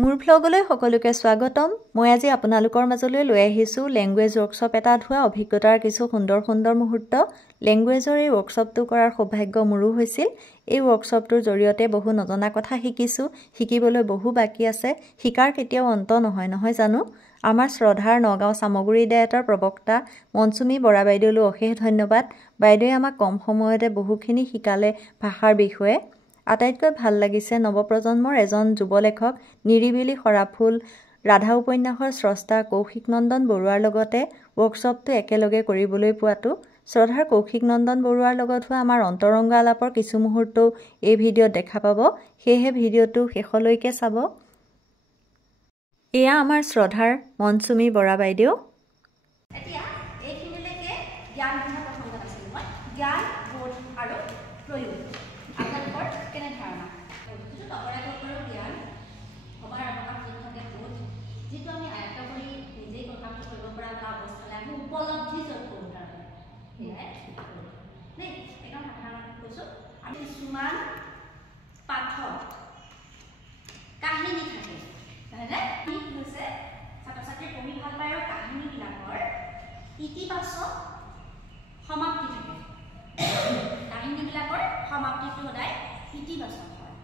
মোৰ ভ্লগলৈ সকলোকে স্বাগতম। মই আজি আপোনালোকৰ মাজলৈ লৈ আহিছোঁ লেংগুৱেজ ৱৰ্কশ্বপ এটাত হোৱা অভিজ্ঞতাৰ কিছু সুন্দৰ সুন্দৰ মুহূৰ্ত। লেংগুৱেজৰ এই ৱৰ্কশ্বপটো কৰাৰ সৌভাগ্য মোৰো হৈছিল। এই ৱৰ্কশ্বপটোৰ জৰিয়তে বহু নজনা কথা শিকিছোঁ, শিকিবলৈ বহু বাকী আছে, শিকাৰ কেতিয়াও অন্ত নহয় জানো। আমাৰ শ্ৰদ্ধাৰ নগাঁও চামগুৰি ডায়েটৰ প্ৰবক্তা মনচুমী বৰা বাইদেউলৈ অশেষ ধন্যবাদ। বাইদেৱে আমাক কম সময়তে বহুখিনি শিকালে ভাষাৰ বিষয়ে। আটাইতকৈ ভাল লাগিছে নৱপ্ৰজন্মৰ এজন যুৱ লেখক নিৰিবিলি সৰাফুল ৰাধা উপন্যাসৰ স্ৰষ্টা কৌশিক নন্দন বৰুৱাৰ লগতে ৱৰ্কশ্বপটো একেলগে কৰিবলৈ পোৱাটো। শ্ৰদ্ধাৰ কৌশিক নন্দন বৰুৱাৰ লগত হোৱা আমাৰ অন্তৰংগ আলাপৰ কিছু মুহূৰ্তও এই ভিডিঅ'ত দেখা পাব, সেয়েহে ভিডিঅ'টো শেষলৈকে চাব। এয়া আমাৰ শ্ৰদ্ধাৰ মনচুমী বৰা বাইদেউ। এতিয়া এইখিনিলৈকে জ্ঞান প্ৰসংগত আছিল। মই জ্ঞান, বোধ আৰু প্ৰয়োগ আপোনালোকৰ কেনে ধাৰণা? যিটো নকৰাকৈ জ্ঞান সবাৰ আগত যদি থাকে বোধ, যিটো আমি আয়ত্ত কৰি নিজেই প্ৰকাশ কৰিব পৰা এটা অৱস্থালৈ আমি উপলব্ধি য'ত কৰোঁ তাৰমানে সেয়াই দেই। একদম সাধাৰণ কৈছোঁ, আমি কিছুমান পাঠত কাহিনী থাকে নহয়নে? কি হৈছে ছাত্ৰ ছাত্ৰীয়ে পঢ়ি ভাল পায় আৰু কাহিনীবিলাকৰ ইতিবাচক সমাপ্তি থাকে। কাহিনীবিলাকৰ সমাপ্তিটো সদায় ইতিবাচক হয়।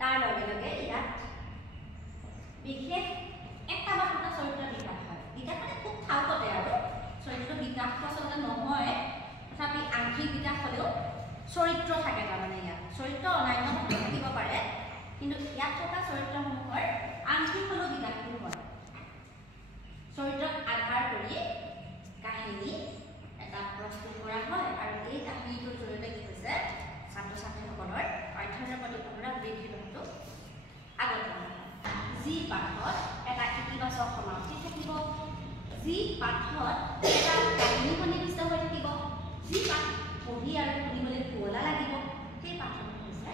তাৰ লগে লগে ইয়াত বিশেষ এটা বা দুটা চৰিত্ৰ বিকাশ হয়। বিকাশ মানে খুব থাউকতে আৰু চৰিত্ৰ বিকাশটো আচলতে নহয়, তথাপি আংশিক বিকাশ হ'লেও চৰিত্ৰ থাকে। তাৰমানে ইয়াত চৰিত্ৰ অন্যান্য থাকিব পাৰে, কিন্তু ইয়াত থকা চৰিত্ৰসমূহৰ আংশিক হ'লেও বিকাশটো হয়। চৰিত্ৰক আধাৰ কৰি কাহিনী এটা প্ৰস্তুত কৰা হয় আৰু এই কাহিনীটোৰ জৰিয়তে কি হৈছে ছাত্ৰ ছাত্ৰীসকলৰ অধ্যয়নৰ প্ৰতি অনুৰাগ বৃদ্ধি হোৱাটো আগত অনা হয়। যি পাঠত এটা ইতিবাচক সমাপ্তি থাকিব, যি পাঠত এটা কাহিনী সন্নিৱিষ্ট হৈ থাকিব, যি পাঠ পঢ়ি আৰু শুনিবলৈ শুৱলা লাগিব, সেই পাঠটো হৈছে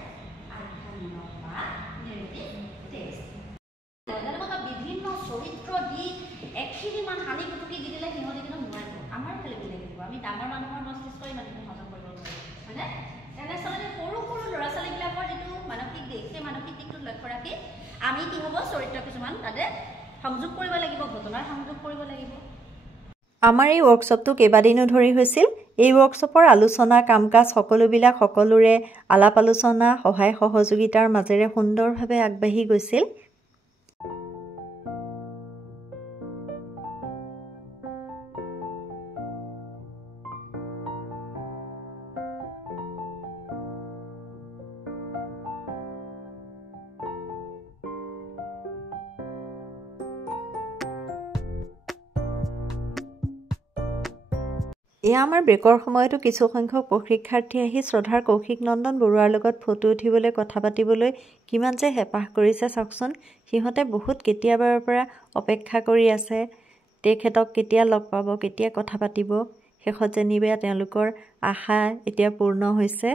আখ্যানমূলক বা নেৰেটিভ টেক্সট। বিভিন্ন চৰিত্ৰ দি এখিনিমান সানি পুটুকি দি দিলে সিহঁতে কিন্তু নোৱাৰিব, আমাৰ খেলিব লাগিব। আমি ডাঙৰ মানুহৰ মস্তিষ্ক ইমানখিনি হজম কৰিব নোৱাৰোঁ হয়নে? তেনেস্থলতে সৰু সৰু ল'ৰা ছোৱালীবিলাকৰ যিটো মানসিক দিশ, সেই মানসিক দিশটোত লক্ষ্য ৰাখি আমি কি হ'ব চৰিত্ৰ কিছুমান তাতে সংযোগ কৰিব লাগিব, ঘটনাৰ সংযোগ কৰিব লাগিব। আমাৰ এই ৱৰ্কশ্বপটো কেইবাদিনো ধৰি হৈছিল। এই ৱৰ্কশ্বপৰ আলোচনা কাম কাজ সকলোবিলাক সকলোৰে আলাপ আলোচনা সহায় সহযোগিতাৰ মাজেৰে সুন্দৰভাৱে আগবাঢ়ি গৈছিল। এয়া আমাৰ ব্ৰেকৰ সময়তো কিছুসংখ্যক প্ৰশিক্ষাৰ্থী আহি শ্ৰদ্ধাৰ কৌশিক নন্দন বৰুৱাৰ লগত ফটো উঠিবলৈ কথা পাতিবলৈ কিমান যে হেঁপাহ কৰিছে চাওকচোন। সিহঁতে বহুত কেতিয়াবাৰ পৰা অপেক্ষা কৰি আছে তেখেতক কেতিয়া লগ পাব, কেতিয়া কথা পাতিব। শেষত যেনিবা তেওঁলোকৰ আশা এতিয়া পূৰ্ণ হৈছে।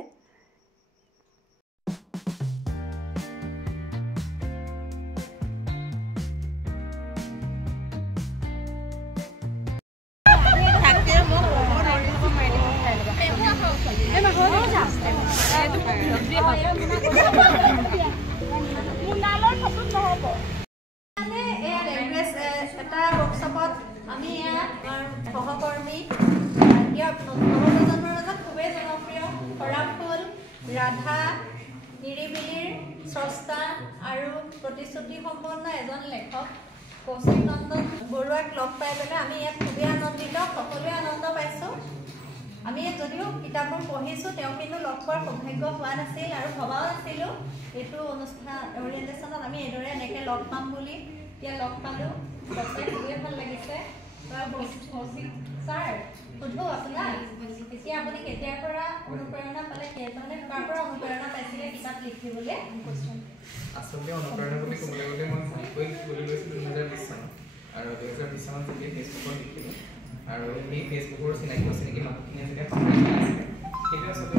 এটা ৱৰ্কশ্বপত আমি সহকৰ্মী নৱপ্ৰজন্মৰ মাজত খুবেই জনপ্ৰিয় সৰাফুল ৰাধা নিৰিবিলিৰ স্ৰষ্টা আৰু প্ৰতিশ্ৰুতি সম্পন্ন এজন লেখক কৌশিক নন্দন বৰুৱাক লগ পাই পেলাই আমি ইয়াত খুবেই আনন্দিত, সকলোৱে আনন্দ পাইছোঁ। আমি ইয়াত যদিও কিতাপবোৰ পঢ়িছোঁ, তেওঁ কিন্তু লগ পোৱাৰ সৌভাগ্য হোৱা নাছিল আৰু ভবাও নাছিলোঁ এইটো অনুষ্ঠান অৰিয়েণ্টেশ্যনত আমি এইদৰে এনেকৈ লগ পাম বুলি। এতিয়া লগ পালোঁ, লগ পাই খুবেই ভাল লাগিছে। ছাৰ সুধো আপোনাক, এতিয়া আপুনি কেতিয়াৰ পৰা অনুপ্ৰেৰণা পালে, মানে কাৰ পৰা অনুপ্ৰেৰণা পাইছিলে কিতাপ লিখিবলৈ? আচলতে অনুপ্ৰেৰণা বুলি ক'বলৈ গ'লে মই ভালকৈ লিখিবলৈ লৈছিলোঁ 2020 চনত, আৰু 2020 চনত যেতিয়া ফেচবুকত লিখিলোঁ আৰু সেই ফেচবুকৰ চিনাকি মানুহখিনিয়ে যেতিয়া সহায় কৰিছিলে, সেইটো আচলতে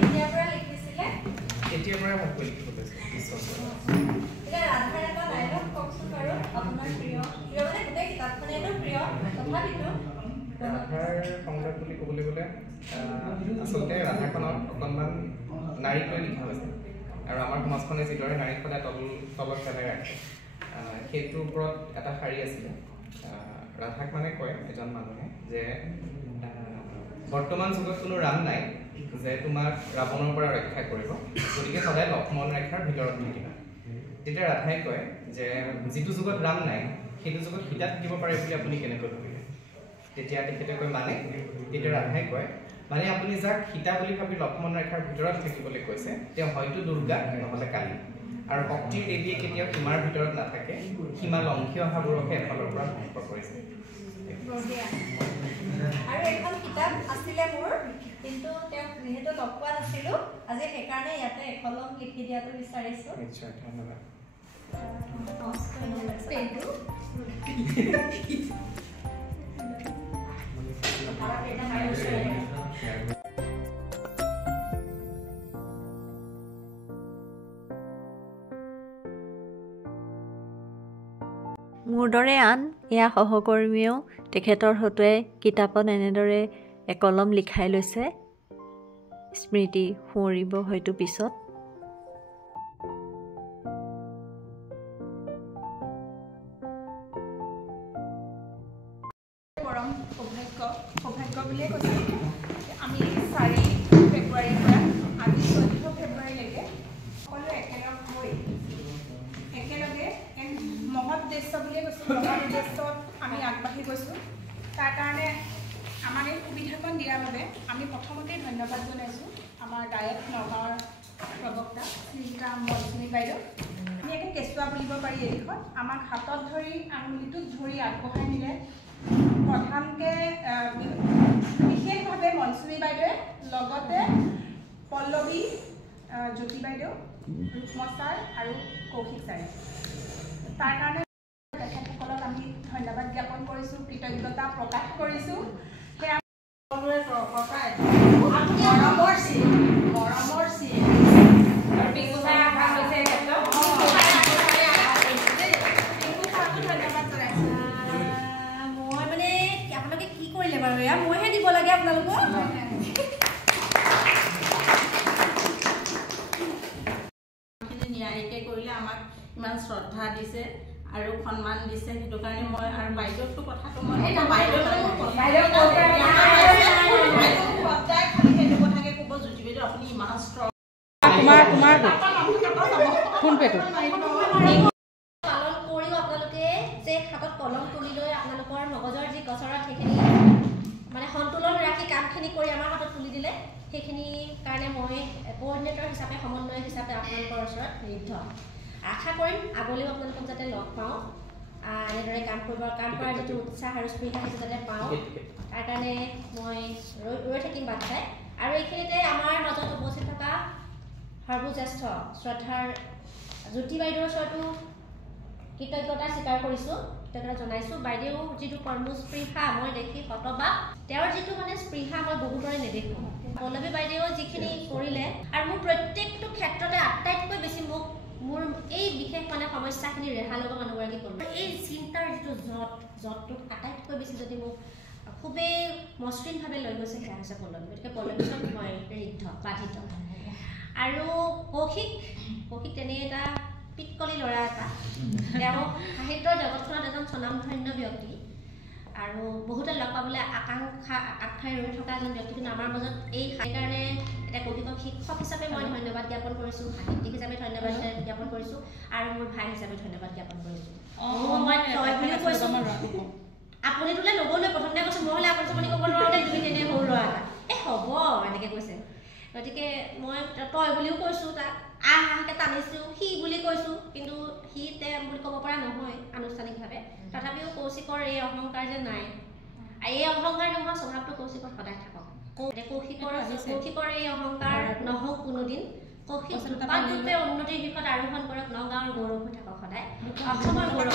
কেতিয়াৰ পৰা লিখিছিলে? তেতিয়াৰ পৰাই ভালকৈ লিখিব লৈছিলোঁ 20 বছৰ। এতিয়া ৰাধাৰ এটা ডায়লগ কওকচোন বাৰু, আপোনাৰ প্ৰিয় মানে গোটেই কিতাপখনেইতো প্ৰিয়, তথাপিতো ৰাধাৰ সংলাপ বুলি ক'বলৈ গ'লে আচলতে ৰাধাখনত অকণমান নাৰীক লৈ লিখা হৈছে। আৰু আমাৰ সমাজখনে যিদৰে নাৰীক সদায় তলত পেলাই ৰাখে সেইটোৰ ওপৰত এটা শাৰী আছিলে ৰাধাক মানে কয় এজন মানুহে যে বৰ্তমান যুগত কোনো ৰাম নাই যে তোমাক ৰাৱণৰ পৰা ৰক্ষা কৰিব গতিকে সদায় লক্ষ্মণ ৰেখাৰ ভিতৰত থাকিবা তেতিয়া ৰাধাই কয় যে যিটো যুগত ৰাম নাই সেইটো যুগত সীতা থাকিব পাৰে বুলি আপুনি কেনেকৈ ভাবিলে তেতিয়া তেখেতে কয় মানে তেতিয়া ৰাধাই কয় মানে আপুনি যাক সীতা বুলি ভাবি লক্ষ্মণ ৰেখাৰ ভিতৰত থাকিবলৈ কৈছে তেওঁ হয়তো দুৰ্গা নহ'লে কালী আৰু শক্তিৰ দেৱীয়ে কেতিয়াও সীমাৰ ভিতৰত নাথাকে সীমা লংঘি অহাবোৰকহে এফালৰ পৰা ধ্বংস কৰিছে আৰু এখন কিতাপ আছিলে মোৰ কিন্তু তেওঁক যিহেতু লগ পোৱা নাছিলোঁ আজি সেইকাৰণে ইয়াতে একলম লিখি দিয়াটো বিচাৰিছোঁ নিশ্চয় ধন্যবাদ মোৰ দৰে আন এয়া সহকৰ্মীয়েও তেখেতৰ হতুৱাই কিতাপত এনেদৰে একলম লিখাই লৈছে স্মৃতি সোঁৱৰিব হয়তো পিছত পৰম সৌভাগ্য বুলিয়ে কৈছোঁ আমি 4 ফেব্ৰুৱাৰীৰ পৰা আজি 14 ফেব্ৰুৱাৰীলৈকে সকলোৱে একেলগ হৈ একেলগে এক মহৎ উদ্দেশ্য বুলিয়ে কৈছোঁ মহৎ উদ্দেশ্যত আমি আগবাঢ়ি গৈছোঁ তাৰ কাৰণে আমাক এই সুবিধাকণ দিয়াৰ বাবে আমি প্ৰথমতেই ধন্যবাদ জনাইছোঁ আমাৰ গায়ক নগাঁৱৰ প্ৰবক্তা শ্ৰীযুতা মৌচুমী বাইদেউ আমি একে কেঁচুৱা বুলিব পাৰি এই দিশত আমাক হাতত ধৰি আঙুলিটোত ধৰি আগবঢ়াই নিলে প্ৰধানকৈ বিশেষভাৱে মৌচুমী বাইদেৱে লগতে পল্লৱী জ্যোতি বাইদেউ ৰুক্ম ছাৰ আৰু কৌশিক ছাৰে তাৰ কাৰণে তেখেতসকলক আমি ধন্যবাদ জ্ঞাপন কৰিছোঁ কৃতজ্ঞতা প্ৰকাশ কৰিছোঁ সেয়া সকলোৰে মৰমৰ চিন মইহে দিব লাগে আপোনালোকক ন্যায়িকে কৰিলে আমাক ইমান শ্ৰদ্ধা দিছে আৰু সন্মান দিছে সেইটো কাৰণে মই আৰু বাইদেউতো কথাটো মই বাইদেউ সদায় খালি সেইটো কথাকে ক'ব জ্যোতি বাইদেউ আপুনি ইমান ষ্ট্ৰং পালন কৰিও আপোনালোকে যে হাতত কলম তুলি লৈ আপোনালোকৰ মগজৰ যি কচৰত সেইখিনি মানে সন্তুলন ৰাখি কামখিনি কৰি আমাৰ হাতত তুলি দিলে সেইখিনি কাৰণে মই কোঅৰ্ডিনেটৰ হিচাপে সমন্বয়ক হিচাপে আপোনালোকৰ ওচৰত ঋদ্ধ আশা কৰিম আগলৈও আপোনালোকক যাতে লগ পাওঁ এনেদৰে কাম কৰাৰ যিটো উৎসাহ আৰু স্পৃহা সেইটো যাতে পাওঁ তাৰ কাৰণে মই ৰৈ থাকিম বাট চাই আৰু এইখিনিতে আমাৰ মাজত উপস্থিত থকা সৰ্বজ্যেষ্ঠ শ্ৰদ্ধাৰ জ্যোতি বাইদেউৰ ওচৰতো কৃতজ্ঞতা স্বীকাৰ কৰিছোঁ কৃতজ্ঞতা জনাইছোঁ বাইদেউ যিটো কৰ্মস্পৃহা মই দেখি হতবাক তেওঁৰ যিটো মানে স্পৃহা মই বহুতৰে নেদেখোঁ পল্লৱী বাইদেউ যিখিনি কৰিলে আৰু মোৰ প্ৰত্যেকটো ক্ষেত্ৰতে আটাইতকৈ বেছি মোৰ এই বিশেষ মানে সমস্যাখিনি ৰেহা ল'ব মানুহগৰাকী ক'লোঁ এই চিন্তাৰ যিটো জটটোত আটাইতকৈ বেছি যদি মোক খুবেই মসৃণভাৱে লৈ গৈছে সেয়া হৈছে পল্লৱী গতিকে পল্লৱীত মই ঋদ্ধ বাধিত আৰু কৌশিক তেনে এটা পিতকলি ল'ৰা এটা তেওঁ সাহিত্যৰ জগতখনত এজন স্বনামধন্য ব্যক্তি আৰু বহুতে লগ পাবলৈ আকাংক্ষাই ৰৈ থকা এজন ব্যক্তি কিন্তু আমাৰ মাজত এই সেইকাৰণে এটা কৌশিকক শিক্ষক হিচাপে মই ধন্যবাদ জ্ঞাপন কৰিছোঁ সাহিত্যিক হিচাপে ধন্যবাদ জ্ঞাপন কৰিছোঁ আৰু মোৰ ভাই হিচাপে ধন্যবাদ জ্ঞাপন কৰিছোঁ মই তই বুলিও কৈছোঁ আপুনি তোলে নগ'লৈ প্ৰথমতে কৈছোঁ মই হ'লে আপুনি চাপনি ক'ব নোৱাৰোঁ দেই তুমি তেনে সৰু ল'ৰা এটা এই হ'ব এনেকৈ কৈছে গতিকে মই তই বুলিও কৈছোঁ তাক আহকে টানিছোঁ সি বুলি কৈছোঁ কিন্তু সি বুলি ক'ব পৰা নহয় আনুষ্ঠানিকভাৱে তথাপিও কৌশিকৰ এই অহংকাৰ যে নাই এই অহংকাৰ নোহোৱা স্বভাৱটো কৌশিকৰ সদায় থাকক কৌশিকৰ এই অহংকাৰ নহওক কোনোদিন কৌশিক ৰূপে উন্নতিৰ দিশত আৰোহণ কৰক নগাঁৱৰ গৌৰৱ হৈ থাকক সদায় অসমৰ গৌৰৱ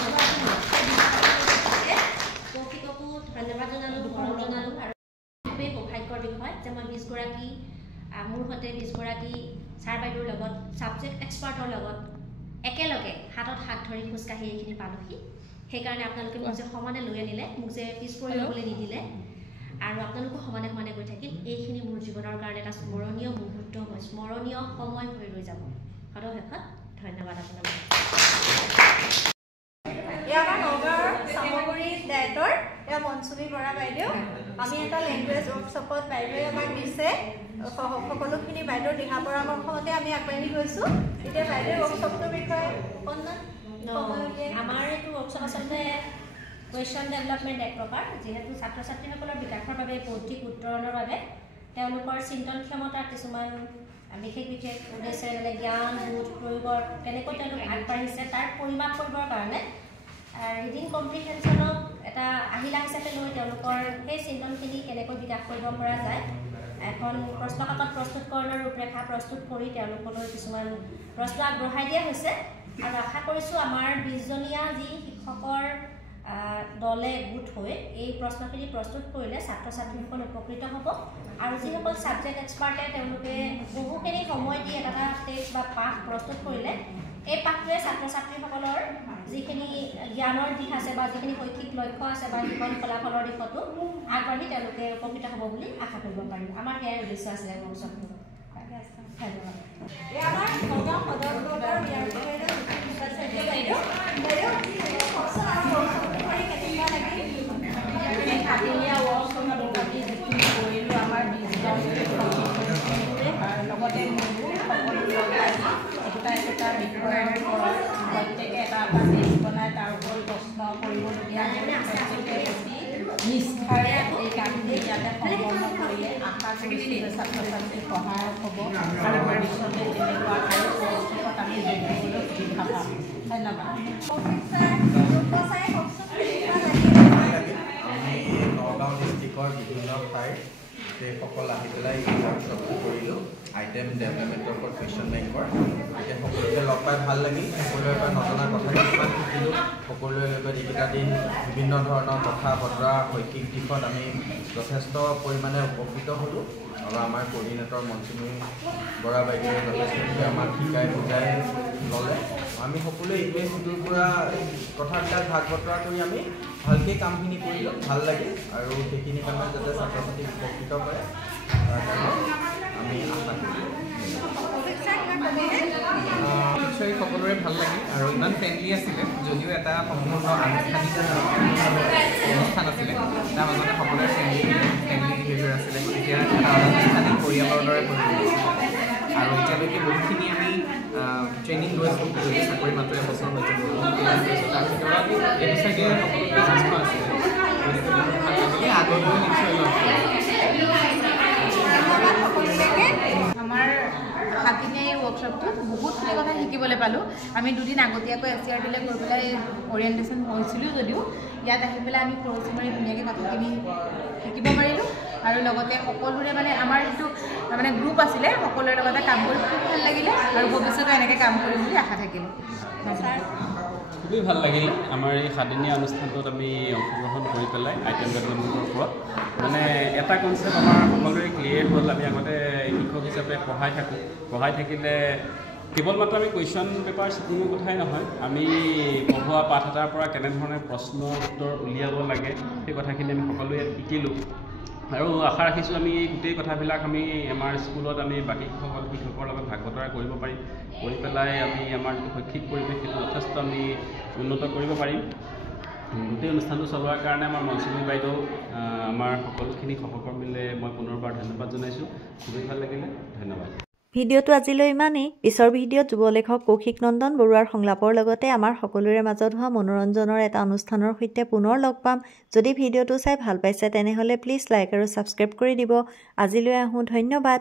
কৌশিককো ধন্যবাদ জনালোঁ মৰম জনালোঁ আৰু খুবেই সৌভাগ্যৰ বিষয় যে মই 20গৰাকী মোৰ সৈতে 20গৰাকী ছাৰ বাইদেউৰ লগত ছাবজেক্ট এক্সপাৰ্টৰ লগত একেলগে হাতত হাত ধৰি খোজকাঢ়ি এইখিনি পালোহি সেইকাৰণে আপোনালোকে মোক যে সমানে লৈ আনিলে মোক যে পিছ পৰি ল'বলৈ নিদিলে আৰু আপোনালোকো সমানে সমানে গৈ থাকিল এইখিনি মোৰ জীৱনৰ কাৰণে এটা স্মৰণীয় মুহূৰ্ত হয় স্মৰণীয় সময় হৈ ৰৈ যাব সদশেষত ধন্যবাদ আপোনালোকক। আমাৰ নগাঁৱৰ চামগুৰি ডায়েটৰ মনচুমী বৰা বাইদেউ আমি এটা লেংগুৱেজ ৱৰ্কশ্বপত বাইদেৱে আমাক দিছে সকলোখিনি বাইদেউৰ দিহা পৰামৰ্শমতে আমি আগবাঢ়ি গৈছোঁ। এতিয়া বাইদেউ ৱৰ্কশ্বপটোৰ বিষয়ে আমাৰ এইটো ৱৰ্কশ্বপ আচলতে কুৱেশ্যন ডেভেলপমেণ্ট এক প্ৰকাৰ, যিহেতু ছাত্ৰ ছাত্ৰীসকলৰ বিকাশৰ বাবে বৌদ্ধিক উত্তৰণৰ বাবে তেওঁলোকৰ চিন্তন ক্ষমতাৰ কিছুমান বিশেষ বিশেষ উদ্দেশ্যে মানে জ্ঞান বোধ প্ৰয়োগৰ কেনেকৈ তেওঁলোক আগবাঢ়িছে তাৰ পৰিমাপ কৰিবৰ কাৰণে ৰিডিং কম্প্ৰিহেনশ্যনক এটা আহিলা হিচাপে লৈ তেওঁলোকৰ সেই চিন্তনখিনি কেনেকৈ বিকাশ কৰিব পৰা যায় এখন প্ৰশ্নকাকত প্ৰস্তুতকৰণৰ ৰূপৰেখা প্ৰস্তুত কৰি তেওঁলোকলৈ কিছুমান প্ৰশ্ন আগবঢ়াই দিয়া হৈছে। আৰু আশা কৰিছোঁ আমাৰ 20জনীয়া যি শিক্ষকৰ দলে গোট হৈ এই প্ৰশ্নখিনি প্ৰস্তুত কৰিলে ছাত্ৰ ছাত্ৰীসকল উপকৃত হ'ব। আৰু যিসকল ছাবজেক্ট এক্সপাৰ্টে তেওঁলোকে বহুখিনি সময় দি এটা টেক্সট বা পাঠ প্ৰস্তুত কৰিলে এই পাঠটোৱে ছাত্ৰ ছাত্ৰীসকলৰ যিখিনি জ্ঞানৰ দিশ আছে বা যিখিনি শৈক্ষিক লক্ষ্য আছে বা জীৱন ফলাফলৰ দিশতো আগবাঢ়ি তেওঁলোকে উপকৃত হ'ব বুলি আশা কৰিব পাৰিম। আমাৰ সেয়াই উদ্দেশ্য আছিলে ৱৰ্কশ্বপটো। ধন্যবাদ। আমাৰ নগাঁও সদৰ ব্লকৰ সাতদিনীয়া ৱৰ্কশ্বপত আমি যিখিনি কৰিলোঁ আমাৰ 20জন লগতে একোটা বিষয়ৰ ওপৰত প্ৰত্যেকে এটা টেক্সট বনাই তাৰ ওপৰত প্ৰশ্ন কৰিবলগীয়া প্ৰত্যেকে বেছি নিষ্ঠাৰে এই কামখিনি ইয়াতে সম্পন্ন কৰিলে আশা কৰিছোঁ যে ছাত্ৰ ছাত্ৰীৰ সহায়ক হ'ব আৰু ভৱিষ্যতে তেনেকুৱা আৰু ৱৰ্কশ্বপত আমি যোগদাবলৈ সুবিধা পাম। ধন্যবাদ। নগাঁও ডিষ্ট্ৰিক্টৰ বিভিন্ন ঠাইৰ সেইসকল আহি পেলাই এই ৱৰ্কশ্বপটো কৰিলোঁ আইটেম ডেভেলপমেণ্টৰ ওপৰত কুৱেশ্যন বেংকৰ। গতিকে সকলোকে লগ পাই ভাল লাগিল, সকলোৰে পৰা নজনা কথা কিছুমান শিকিলোঁ। সকলোৰে লগত এইকেইটা দিন বিভিন্ন ধৰণৰ কথা বতৰা শৈক্ষিক দিশত আমি যথেষ্ট পৰিমাণে উপকৃত হ'লোঁ। আৰু আমাৰ কোঅৰ্ডিনেটৰ মনচুমী বৰা বাইদেৱে যথেষ্টভাৱে আমাক শিকাই বুজাই ল'লে। আমি সকলোৱে ইটোৱে সিটোৰ পৰা কথাবিলাক ভাগ বতৰা কৰি আমি ভালকৈ কামখিনি কৰিলোঁ, ভাল লাগিল। আৰু সেইখিনি কামত যাতে ছাত্ৰ ছাত্ৰীক উপকৃত কৰে আমি আশা কৰিলোঁ। নিশ্চয় সকলোৰে ভাল লাগিল আৰু ইমান ফ্ৰেণ্ডলি আছিলে, যদিও এটা সম্পূৰ্ণ আনুষ্ঠানিক অনুষ্ঠান আছিলে তাৰ মাজতে সকলোৰে ফ্ৰেণ্ডলি বিহেভিয়াৰ আছিলে। এতিয়া এটা আনুষ্ঠানিক পৰিয়ালৰ দৰে পৰিৱেশ আৰু এতিয়ালৈকে বহুতখিনি আমি ট্ৰেইনিং লৈছোঁ, যদি চাকৰি মাত্ৰ এবছৰ হৈছে তাৰ ভিতৰত এইটো চাগে সকলোতকৈ শ্ৰেষ্ঠ আছিলে। গতিকে বহুত ভাল লাগিলে, আগলৈ নিশ্চয় লগ আমাৰ সাতদিনীয়া এই ৱৰ্কশ্বপটোত বহুতখিনি কথা শিকিবলৈ পালোঁ। আমি দুদিন আগতীয়াকৈ SCRT-লৈ গৈ পেলাই অৰিয়েণ্টেশ্যন হৈছিলোঁ যদিও ইয়াত আহি পেলাই আমি খৰচি মাৰি ধুনীয়াকৈ কথাখিনি শিকিব পাৰিলোঁ। আৰু লগতে সকলোৰে মানে আমাৰ যিটো মানে গ্ৰুপ আছিলে সকলোৰে লগতে কাম কৰি খুব ভাল লাগিলে আৰু ভৱিষ্যতে এনেকৈ কাম কৰিম বুলি আশা থাকিল। খুবেই ভাল লাগিল আমাৰ এই সাতদিনীয়া অনুষ্ঠানটোত আমি অংশগ্ৰহণ কৰি পেলাই আইটেম ডেভেলপমেণ্টৰ ওপৰত মানে এটা কনচেপ্ট আমাৰ সকলোৰে ক্লিয়াৰ হ'ল। আমি আগতে শিক্ষক হিচাপে পঢ়াই থাকিলে কেৱল মাত্ৰ আমি কুৱেশ্যন পেপাৰ কোনো কথাই নহয়, আমি পঢ়োৱা পাঠ এটাৰ পৰা কেনেধৰণে প্ৰশ্ন উত্তৰ উলিয়াব লাগে সেই কথাখিনি আমি সকলোৱে শিকিলোঁ। আৰু আশা ৰাখিছোঁ আমি গোটেই কথাবিলাক আমি আমাৰ স্কুলত আমি বাকী শিক্ষকৰ লগত ভাগ বতৰা কৰিব পাৰিম, কৰি পেলাই আমি আমাৰ যিটো শৈক্ষিক পৰিৱেশ সেইটো যথেষ্ট আমি উন্নত কৰিব পাৰিম। গোটেই অনুষ্ঠানটো চলোৱাৰ কাৰণে আমাৰ মনচুমী বাইদেউ আমাৰ সকলোখিনি সহকৰ্মীলৈ মই পুনৰবাৰ ধন্যবাদ জনাইছোঁ। খুবেই ভাল লাগিলে, ধন্যবাদ। ভিডিঅ'টো আজিলৈ ইমানেই। পিছৰ ভিডিঅ'ত যুৱলেখক কৌশিক নন্দন বৰুৱাৰ সংলাপৰ লগতে আমাৰ সকলোৰে মাজত হোৱা মনোৰঞ্জনৰ এটা অনুষ্ঠানৰ সৈতে পুনৰ লগ পাম। যদি ভিডিঅ'টো চাই ভাল পাইছে তেনেহ'লে প্লিজ লাইক আৰু ছাবস্ক্ৰাইব কৰি দিব। আজিলৈ আহোঁ, ধন্যবাদ।